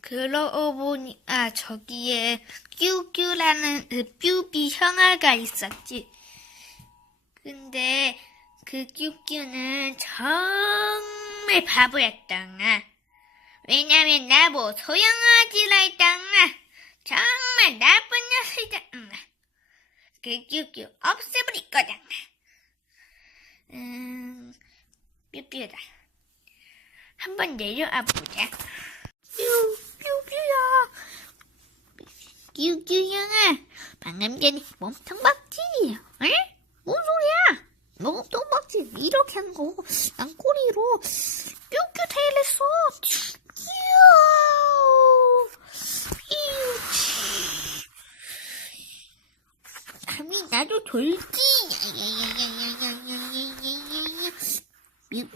그러고 보니, 아, 저기에 뀨뀨라는 그 뾰비 형아가 있었지. 근데 그 뀨뀨는 정말 바보였던가. 왜냐면 나보 소양아지라 했던가. 정말 나쁜 녀석이다. 그 뀨뀨 없애버릴 거다. 음, 뾰뾰다. 한번 내려와 보자. 유규영아, 방금 전에 몸통박지, 응? 뭔 소리야? 몸통박지 이렇게 한 거, 난 꼬리로 뾰뾰 테일 했어. 감히 나도 돌지. 뮤뮤.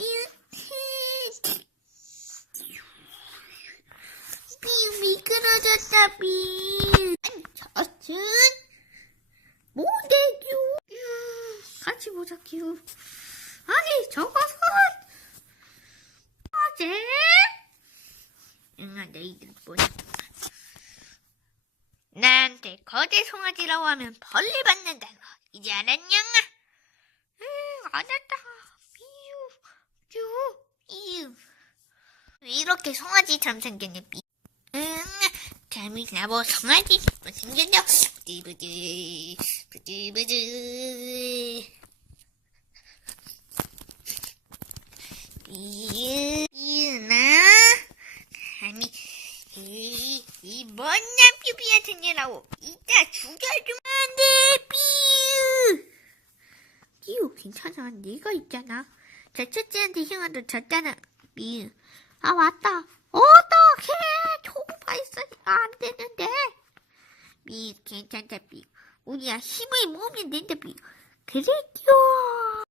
미끄러졌다, 미. 같이 보자 규. 아니 저것은 어제. 응아 너희들 뭐냐. 나한테 거대 송아지라고 하면 벌레 받는다고 이제 알았냐nga? 응 알았다 삐유 쭈 이유 왜 이렇게 송아지처럼 생겼냐 삐 응, 감히 나보 송아지 뭐 생겼냐 부들부들 부들부들 삐유 삐유나 감히 이, 이 삐삐 같은 년하고 이따 죽여주면 안돼 삐유 삐유 괜찮아. 네가 있잖아. 저 첫째한테 형아도 졌잖아. 삐유 아 맞다. 어떡해. 초보가 있으니까 안 되는데. 삐유 괜찮다 삐유 우리야 힘을 모으면 된다 삐유 그래 요